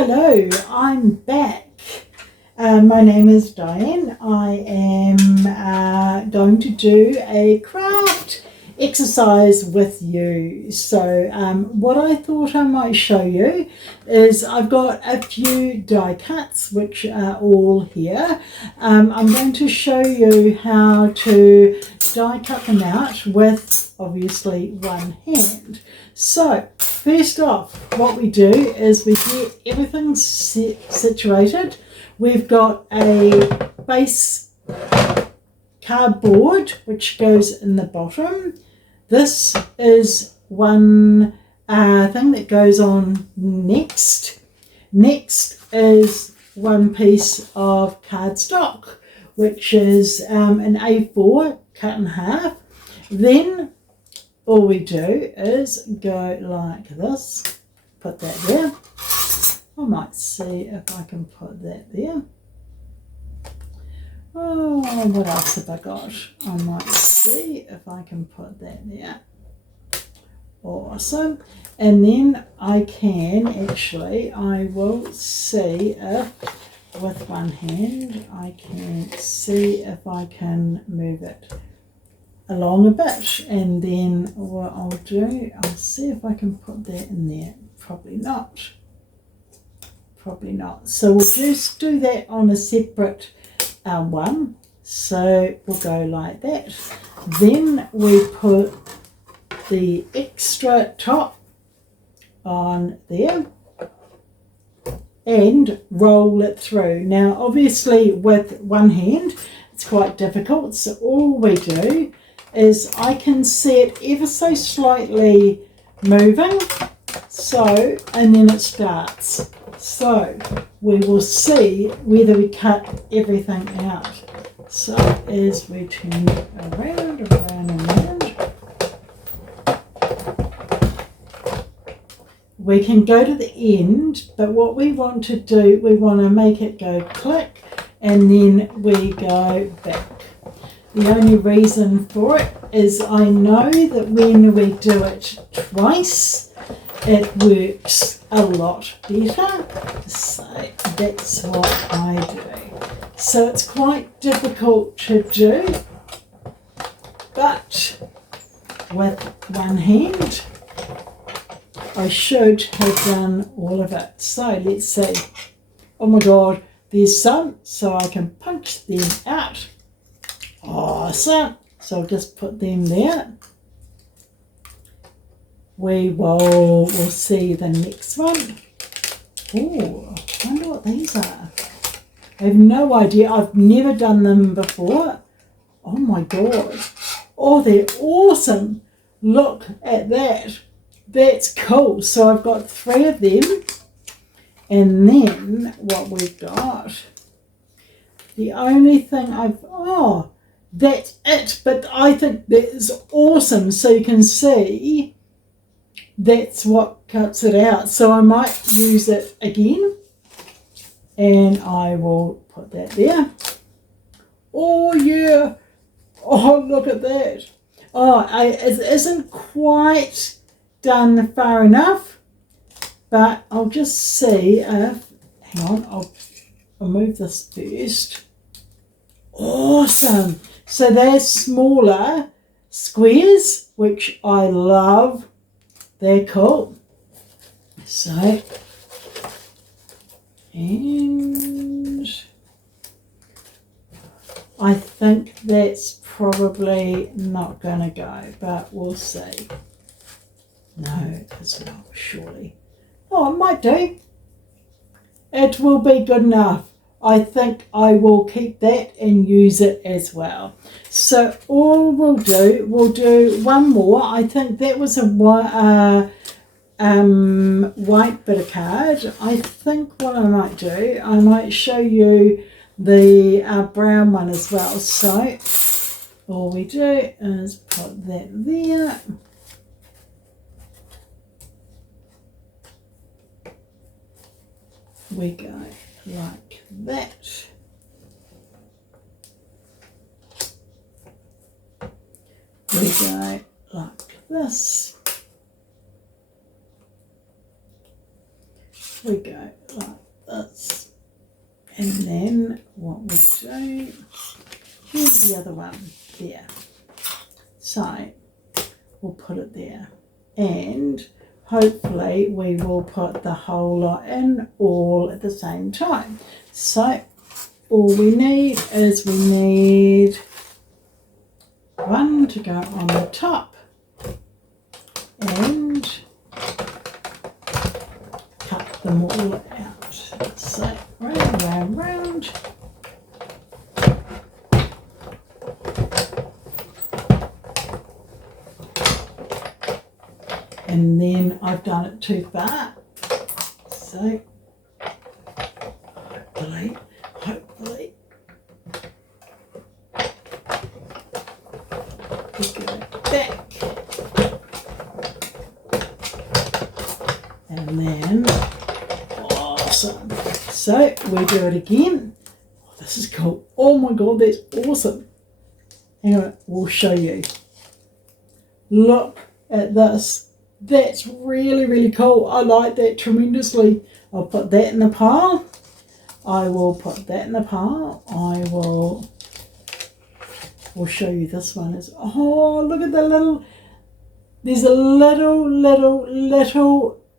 Hello, I'm back. My name is Diane. I am going to do a craft exercise with you. So what I thought I might show you is I've got a few die cuts which are all here. I'm going to show you how to die cut them out with obviously one hand. So first off, what we do is we get everything situated. We've got a base cardboard which goes in the bottom. This is one thing that goes on next. Next is one piece of cardstock, which is an A4 cut in half. Then all we do is go like this, put that there. I might see if I can put that there. Oh, what else have I got? I might see if I can put that there. Awesome. And then I will see if with one hand I can see if I can move it along a bit, and then what I'll do, I'll see if I can put that in there. Probably not. So we'll just do that on a separate one. So we'll go like that. Then we put the extra top on there and roll it through. Now obviously with one hand it's quite difficult, so all we do is I can see it ever so slightly moving, so, and then it starts. So we will see whether we cut everything out. So as we turn it around and around, we can go to the end, but what we want to do, we want to make it go click and then we go back. The only reason for it is I know that when we do it twice, it works a lot better. So that's what I do. So it's quite difficult to do, but with one hand, I should have done all of it. So let's see. Oh my God, there's some, so I can punch them out. Awesome. So I'll just put them there. We'll see the next one. Oh, I wonder what these are. I have no idea. I've never done them before. Oh my God. Oh, they're awesome. Look at that. That's cool. So I've got 3 of them. And then what we've got, the only thing that's it. But I think that is awesome. So you can see that's what cuts it out. So I might use it again. And I will put that there. Oh yeah. Oh, look at that. Oh, it isn't quite done far enough. But I'll just see if, hang on, I'll move this first. Awesome. So they're smaller squares, which I love. They're cool. So, and I think that's probably not going to go, but we'll see. No, it's not, surely. Oh, it might do. It will be good enough. I think I will keep that and use it as well. So all we'll do one more. I think that was a white bit of card. I think what I might do, I might show you the brown one as well. So all we do is put that there. We go like that. We go like this. we go like this. And then what we do, here's the other one there. So we'll put it there. And hopefully we will put the whole lot in all at the same time. So all we need is one to go on the top and cut them all out. So round, round, round. And then I've done it too far. So hopefully we get it back. And then awesome. So we do it again. Oh, this is cool. Oh my god, that's awesome. Hang on, we'll show you. Look at this. That's really, really cool. I like that tremendously. I'll put that in the pile. I will put that in the pile. We'll show you this one. Oh, look at the little, there's a little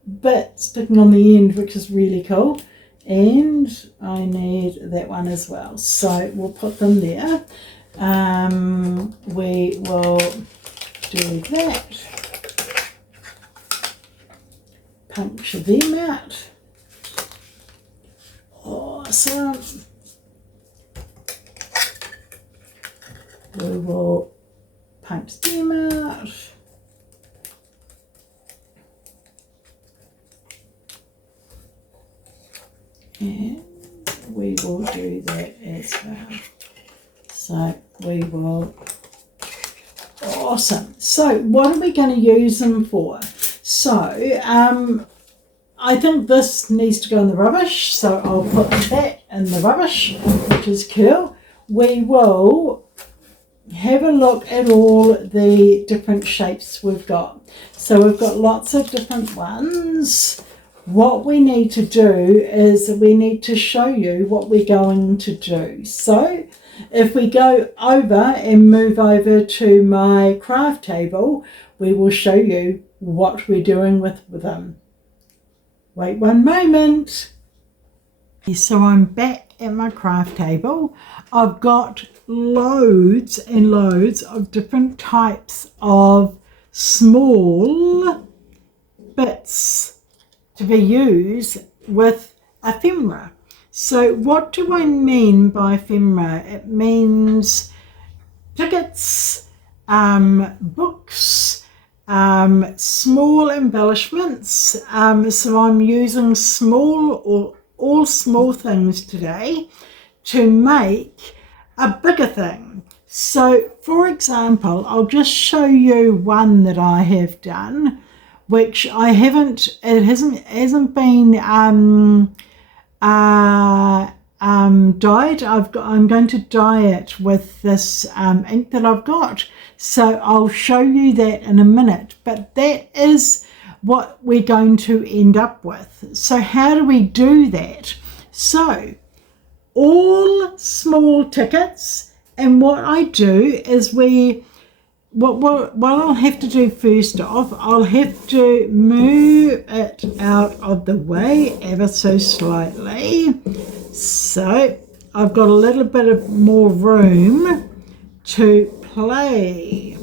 bit sticking on the end, which is really cool. And I need that one as well. So we'll put them there. We will do that. Puncture them out. Awesome. We will punch them out. And we will do that as well. So we will, awesome. So what are we going to use them for? So I think this needs to go in the rubbish, so I'll put that in the rubbish, which is cool. We will have a look at all the different shapes we've got. So we've got lots of different ones. What we need to do is we need to show you what we're going to do. So if we go over and move over to my craft table, we will show you what we're doing with them. Wait one moment. So I'm back at my craft table. I've got loads and loads of different types of small bits to be used with ephemera. So what do I mean by ephemera? It means tickets, books, small embellishments. So I'm using all small things today to make a bigger thing. So for example, I'll just show you one that I have done, which it hasn't been dyed. I'm going to dye it with this ink that I've got. So I'll show you that in a minute, but that is what we're going to end up with. So how do we do that? So all small tickets, and what I do is what I'll have to do first off, I'll have to move it out of the way ever so slightly. So I've got a little bit of more room to play,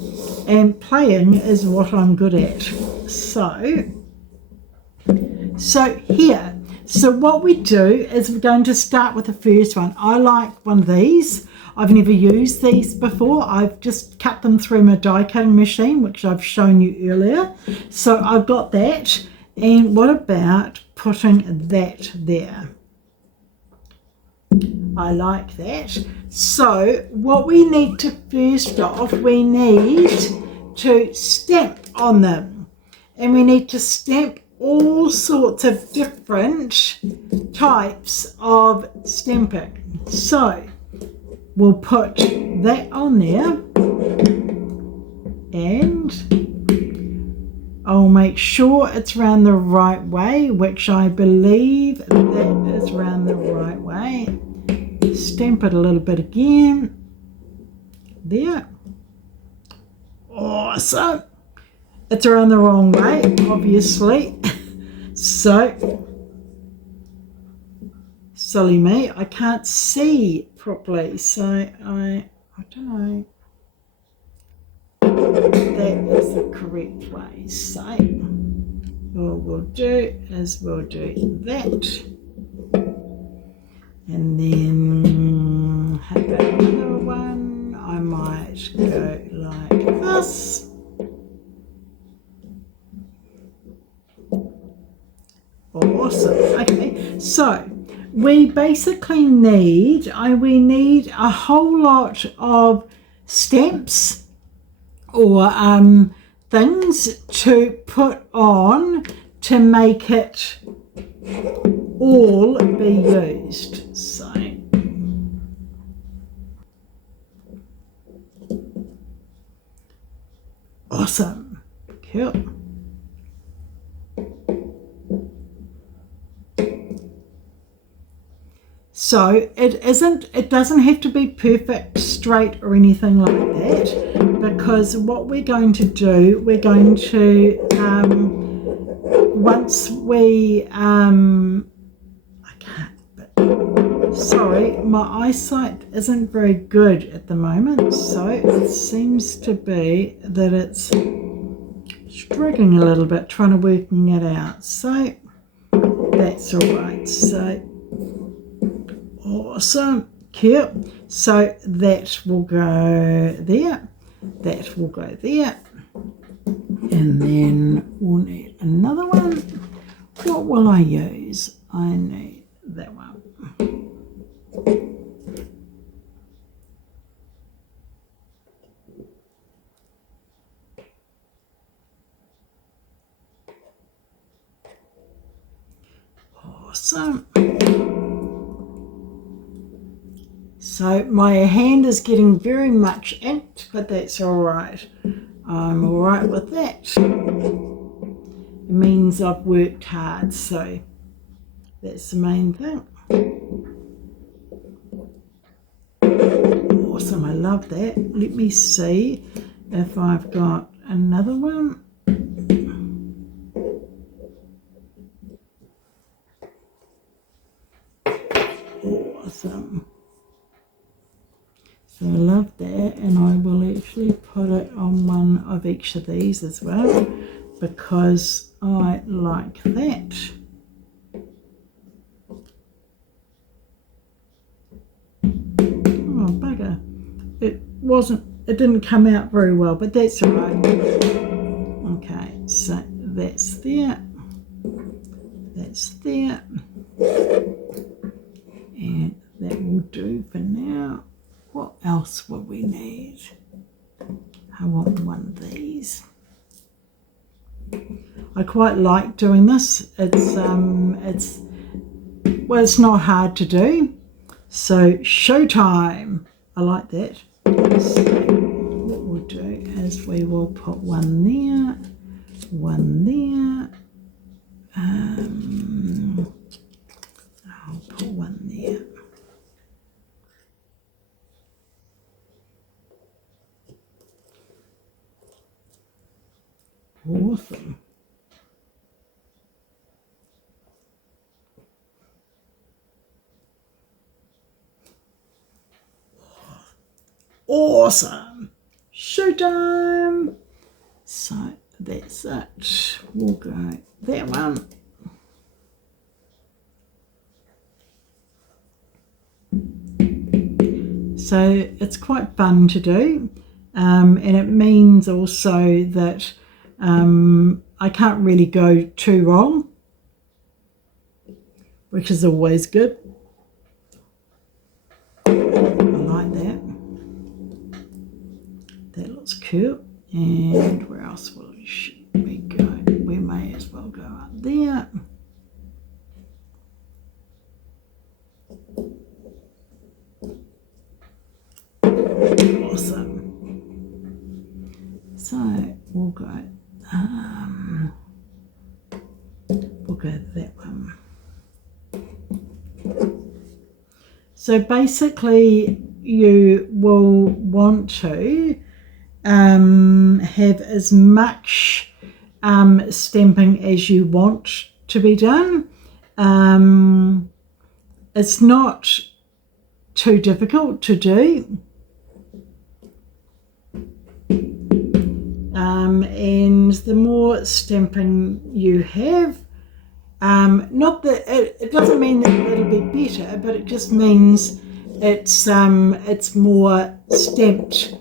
and playing is what I'm good at. So here, so what we do is we're going to start with the first one. I like one of these. I've never used these before. I've just cut them through my die cutting machine, which I've shown you earlier. So I've got that. And what about putting that there? I like that. So what we need to first off, we need to stamp on them. And we need to stamp all sorts of different types of stamping. So we'll put that on there, and I'll make sure it's round the right way, which I believe that is round the right way. Stamp it a little bit again. There. Awesome. It's around the wrong way, obviously. So, silly me, I can't see properly, so I don't know. That is the correct way. So, what we'll do is we'll do that. And then, how about another one? I might go like this. Awesome. Okay, so we basically need a whole lot of stamps or things to put on to make it all be used. So awesome. Cool. So it doesn't have to be perfect, straight or anything like that, because what we're going to do, we're going to, once we, I can't, but sorry, my eyesight isn't very good at the moment, so it seems to be that it's struggling a little bit, trying to working it out, so that's all right. So awesome, cute. So that will go there, that will go there, and then we'll need another one. What will I use? I need that one. Awesome. So my hand is getting very much inked, but that's all right. I'm all right with that. It means I've worked hard, so that's the main thing. Awesome, I love that. Let me see if I've got another one. Awesome. So I love that, and I will actually put it on one of each of these as well, because I like that. Oh bugger, it didn't come out very well, but that's all right. Okay, so that's there, and that will do for now. What else will we need? I want one of these. I quite like doing this. It's not hard to do. So showtime. I like that. So what we'll do is we will put one there, I'll put one there. Awesome. Awesome. Showtime. So that's it. We'll go that one. So it's quite fun to do, and it means also that I can't really go too wrong, which is always good. I like that. That looks cool. And where else should we go? We may as well go up there. Awesome. So we'll go So basically you will want to have as much stamping as you want to be done. It's not too difficult to do. And the more stamping you have, not that it doesn't mean that it'll be better, but it just means it's more stamped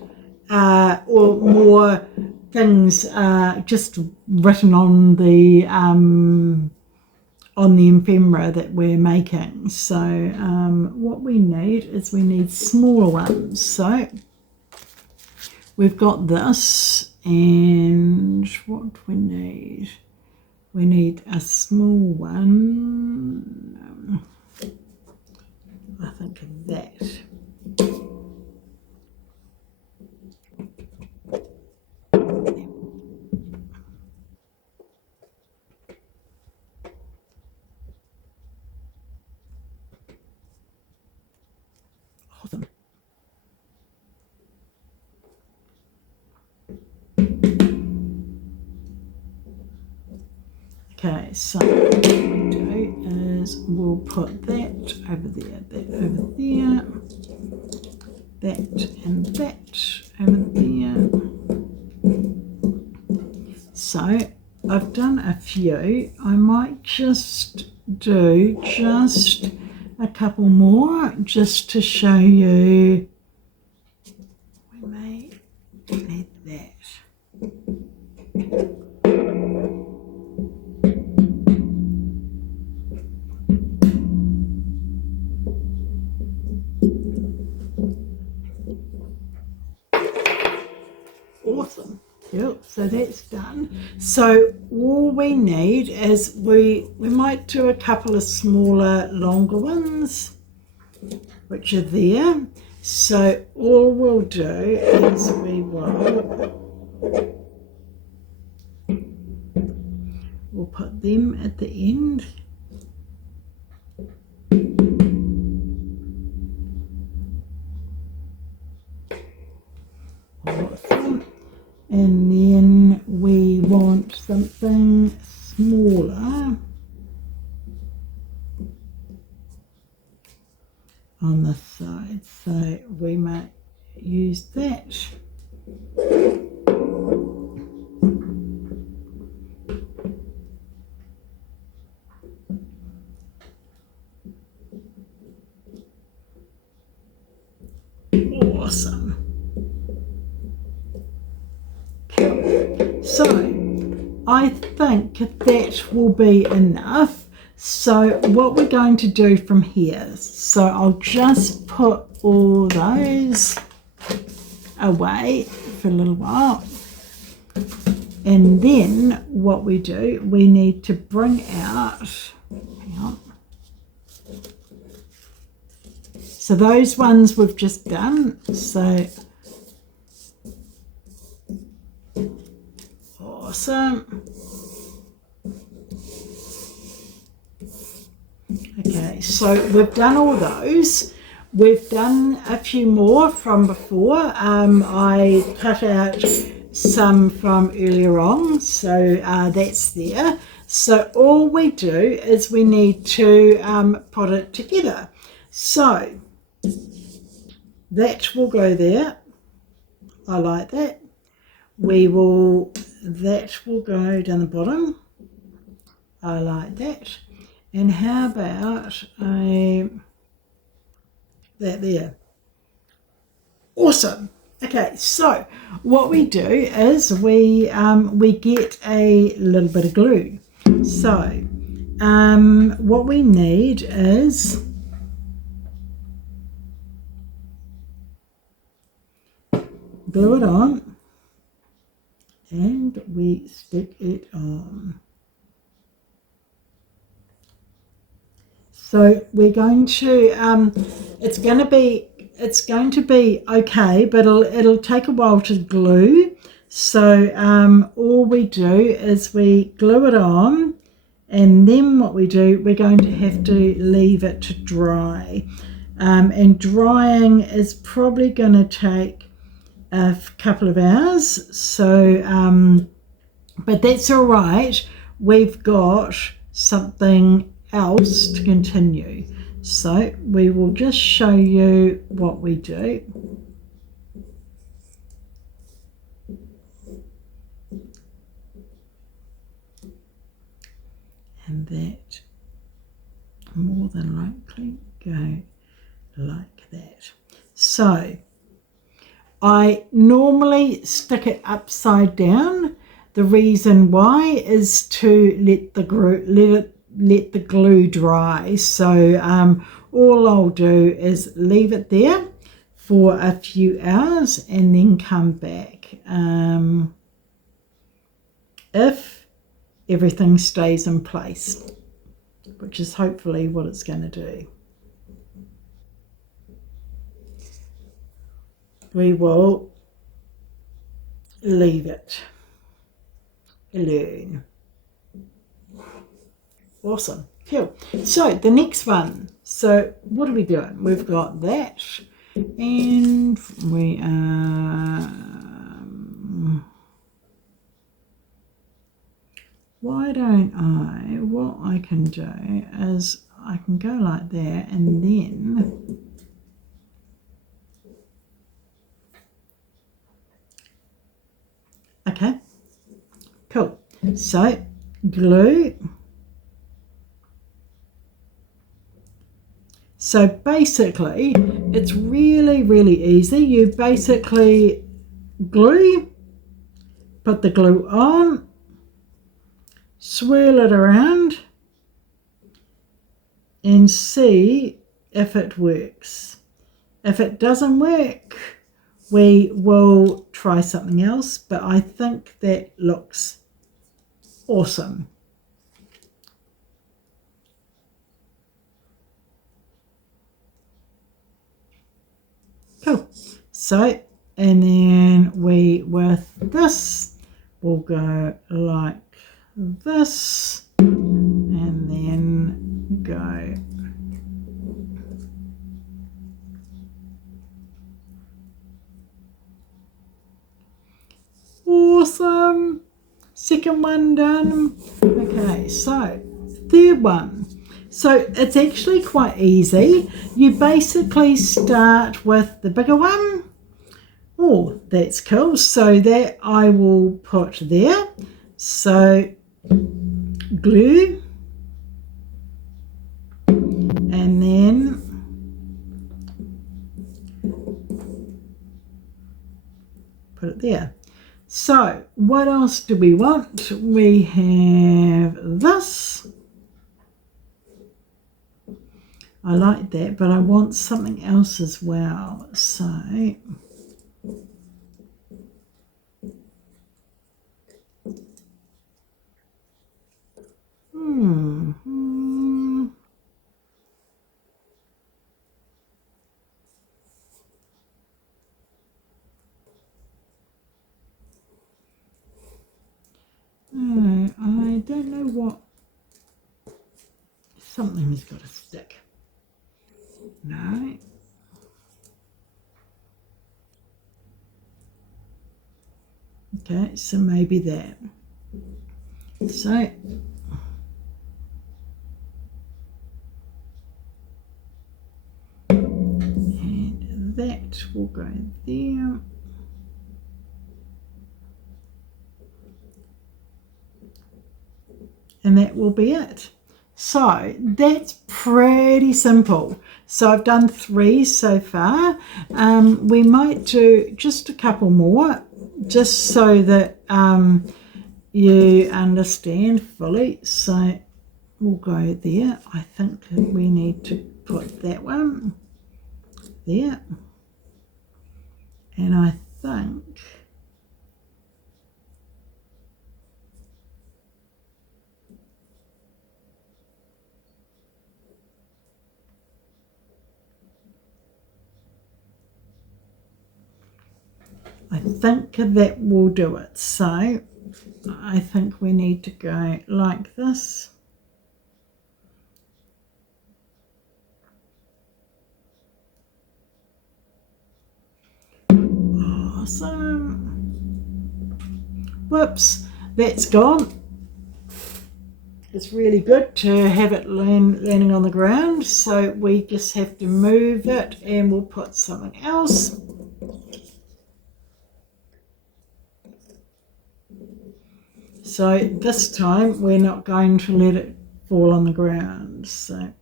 or more things just written on the ephemera that we're making. So what we need is we need smaller ones. So we've got this, and what do we need? We need a small one. I think of that. Awesome. Okay, so what we do is we'll put that over there, that over there, that and that over there. So I've done a few. I might just do just a couple more just to show you. We may need that. Awesome. Cool. So that's done. So all we need is we might do a couple of smaller, longer ones, which are there. So all we'll do is we'll put them at the end. Awesome. And then we want something smaller on the side, so we might use that. Awesome. So I think that will be enough. So what we're going to do from here, so I'll just put all those away for a little while, and then what we do, we need to bring out, hang on, so those ones we've just done, so awesome. Okay, so we've done all those. We've done a few more from before. I cut out some from earlier on, so that's there. So all we do is we need to put it together. So that will go there. I like that. That will go down the bottom. I like that. And how about that there? Awesome. Okay, so what we do is we get a little bit of glue. So what we need is glue it on, and we stick it on. So we're going to, it's going to be okay, but it'll take a while to glue. So all we do is we glue it on, and then what we do, we're going to have to leave it to dry. and drying is probably going to take a couple of hours. So, but that's all right. We've got something else to continue. So we will just show you what we do. And that more than likely go like that. So I normally stick it upside down. The reason why is to let the glue dry. So all I'll do is leave it there for a few hours and then come back. If everything stays in place, which is hopefully what it's going to do. We will leave it alone. Awesome. Cool. So the next one. So what are we doing? We've got that, and we are. Why don't I? What I can do is I can go like that, and then. Okay. Cool. So glue. So basically, it's really, really easy. You basically glue, put the glue on, swirl it around, and see if it works. If it doesn't work, we will try something else, but I think that looks awesome. Cool. So, and then with this, we'll go like this, and then go awesome. Second one done. Okay, so third one. So it's actually quite easy. You basically start with the bigger one. Oh, that's cool. So that I will put there. So glue, and then put it there. So what else do we want? We have this. I like that, but I want something else as well. So I don't know what. Something's got to stick. No. Okay, so maybe that. So and that will go there. And that will be it. So that's pretty simple. So I've done 3 so far. We might do just a couple more, just so that you understand fully. So we'll go there. I think we need to put that one there. And I think that will do it. So I think we need to go like this. Awesome. Whoops, that's gone. It's really good to have it landing on the ground, so we just have to move it and we'll put something else. So this time we're not going to let it fall on the ground. So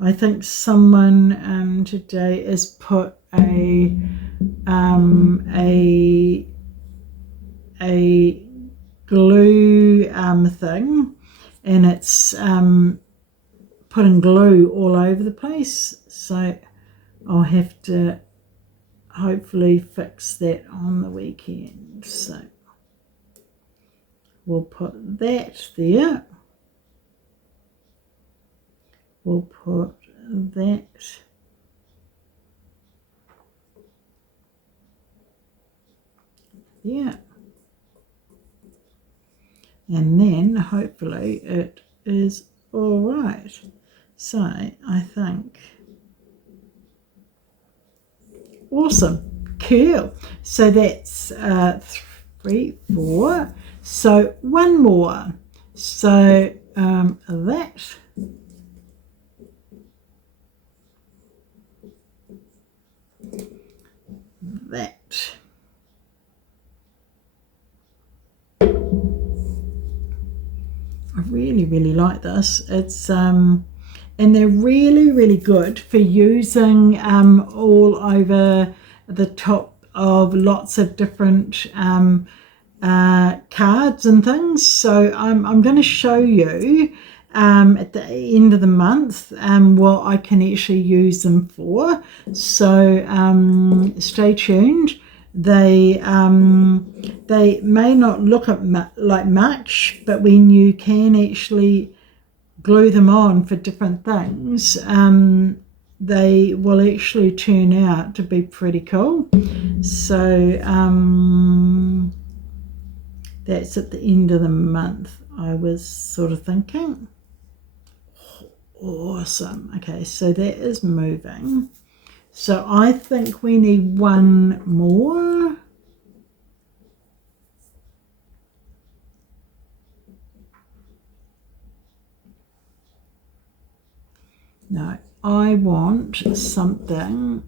I think someone today has put a glue thing, and it's putting glue all over the place. So I'll have to hopefully fix that on the weekend. So we'll put that there. We'll put that there. And then hopefully it is all right. So I think, awesome, cool. So that's 3, 4. So one more. So that. I really like this. It's and they're really good for using all over the top of lots of different cards and things. So I'm going to show you at the end of the month what I can actually use them for. So stay tuned. They may not look like much, but when you can actually glue them on for different things, they will actually turn out to be pretty cool. So that's at the end of the month, I was sort of thinking. Awesome. Okay, so that is moving. So I think we need one more. No, I want something.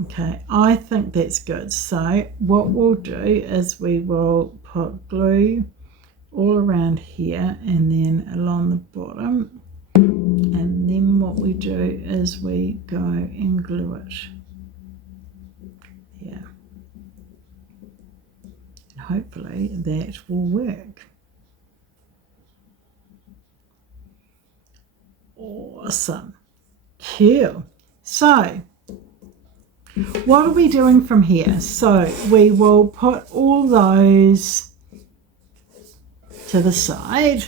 Okay, I think that's good. So what we'll do is we will put glue all around here and then along the bottom. And then what we do is we go and glue it. Yeah. And hopefully that will work. Awesome. Cool. So what are we doing from here? So we will put all those to the side,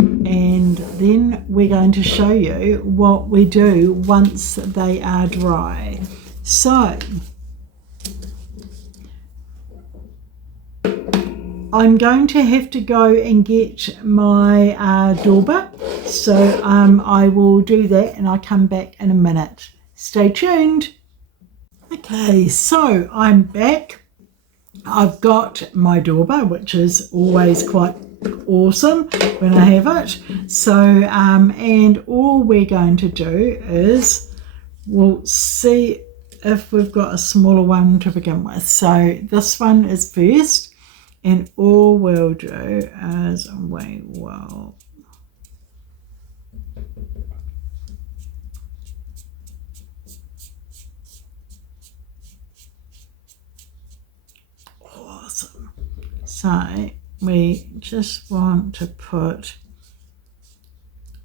and then we're going to show you what we do once they are dry. So I'm going to have to go and get my dauber, so I will do that and I'll come back in a minute. Stay tuned. Okay, so I'm back. I've got my dauber, which is always quite awesome when I have it. So, and all we're going to do is we'll see if we've got a smaller one to begin with. So this one is first, and all we'll do is we will awesome. So we just want to put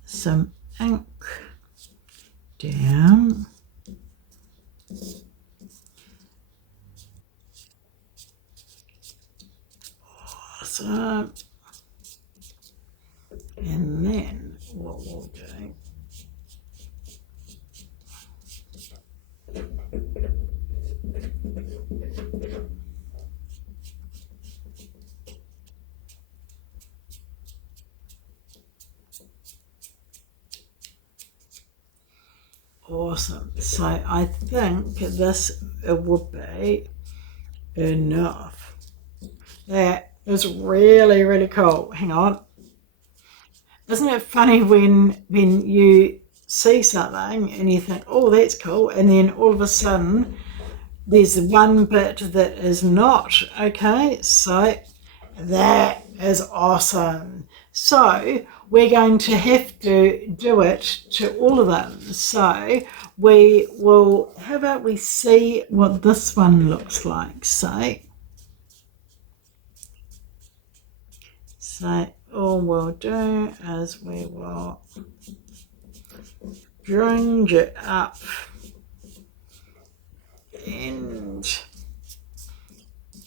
some ink down. Awesome. And then what we'll do, awesome. So I think this would be enough. That is really, really cool. Hang on. Isn't it funny when you see something and you think, oh, that's cool, and then all of a sudden there's one bit that is not. Okay, so that is awesome. So we're going to have to do it to all of them. So we will, how about we see what this one looks like. So all we'll do is we will bring it up, and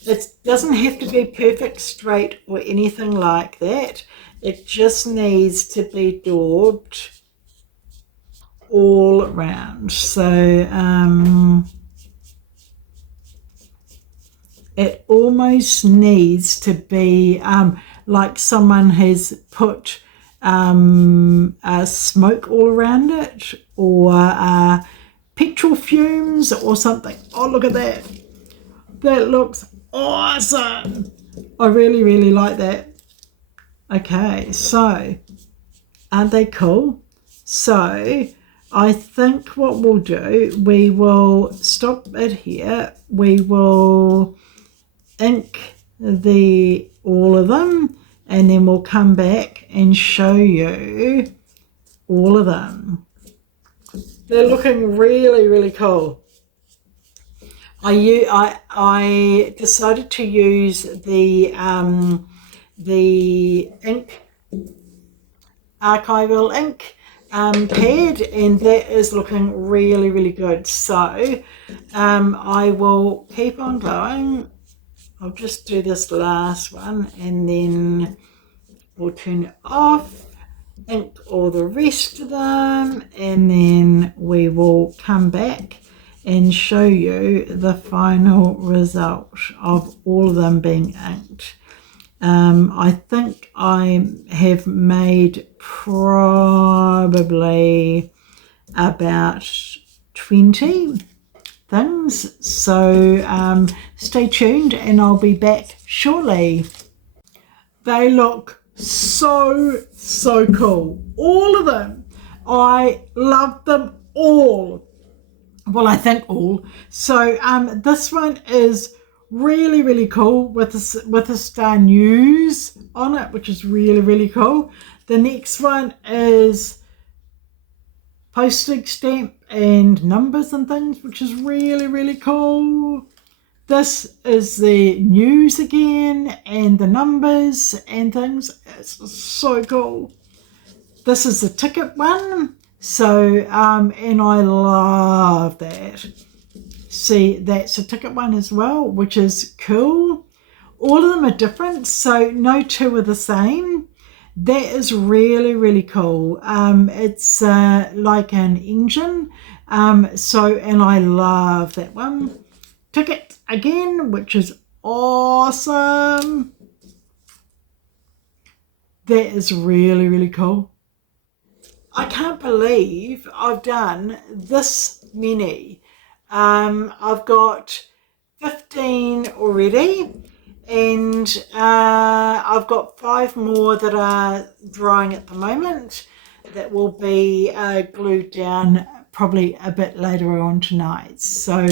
it doesn't have to be perfect straight or anything like that. It just needs to be daubed all around. So it almost needs to be like someone has put smoke all around it, or petrol fumes or something. Oh, look at that. That looks awesome. I really, really like that. Okay, so aren't they cool? So I think what we'll do, we will stop it here. We will ink all of them, and then we'll come back and show you all of them. They're looking really, really cool. I decided to use the ink, archival ink pad, and that is looking really, really good. So I will keep on going. I'll just do this last one, and then we'll turn it off, ink all the rest of them, and then we will come back and show you the final result of all of them being inked. I think I have made probably about 20 things, so stay tuned and I'll be back shortly. They look so cool, all of them. I love them all. Well, I think all. So this one is really, really cool with a Star News on it, which is really, really cool. The next one is postage stamp and numbers and things, which is really, really cool. This is the news again, and the numbers and things. It's so cool. This is the ticket one. So, and I love that. See, that's a ticket one as well, which is cool. All of them are different, so no two are the same. That is really, really cool. It's like an engine. And I love that one. Ticket again, which is awesome. That is really, really cool. I can't believe I've done this many. I've got 15 already, and I've got 5 more that are drying at the moment that will be glued down probably a bit later on tonight. So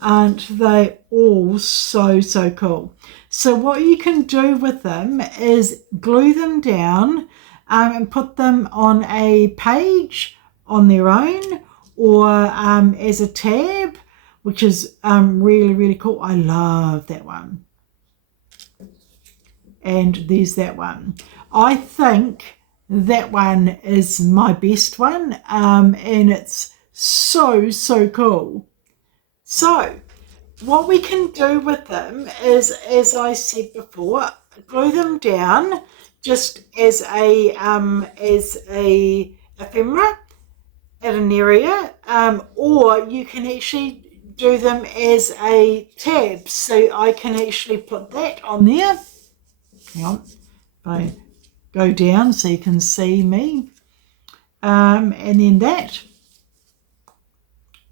aren't they all so cool? So what you can do with them is glue them down and put them on a page on their own, or as a tab, which is really, really cool. I love that one. And there's that one. I think that one is my best one, and it's so cool. So what we can do with them is, as I said before, glue them down just as a ephemera at an area, or you can actually do them as a tab. So I can actually put that on there. Hang on, if I go down so you can see me, and then that,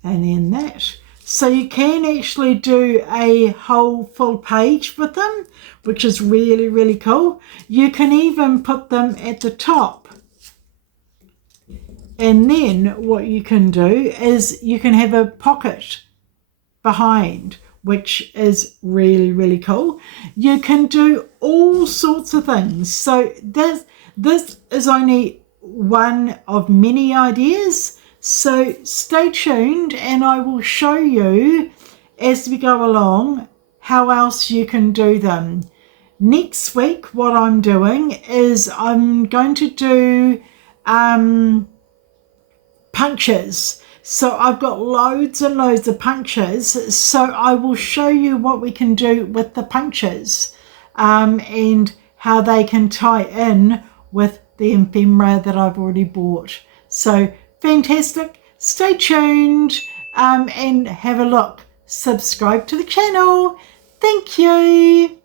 and then that. So you can actually do a whole full page with them, which is really, really cool. You can even put them at the top. And then what you can do is you can have a pocket behind, which is really, really cool. You can do all sorts of things. So this is only one of many ideas. So stay tuned and I will show you as we go along how else you can do them. Next week, what I'm doing is I'm going to do punctures. So I've got loads and loads of punctures. So I will show you what we can do with the punctures and how they can tie in with the ephemera that I've already bought. So fantastic. Stay tuned and have a look. Subscribe to the channel. Thank you.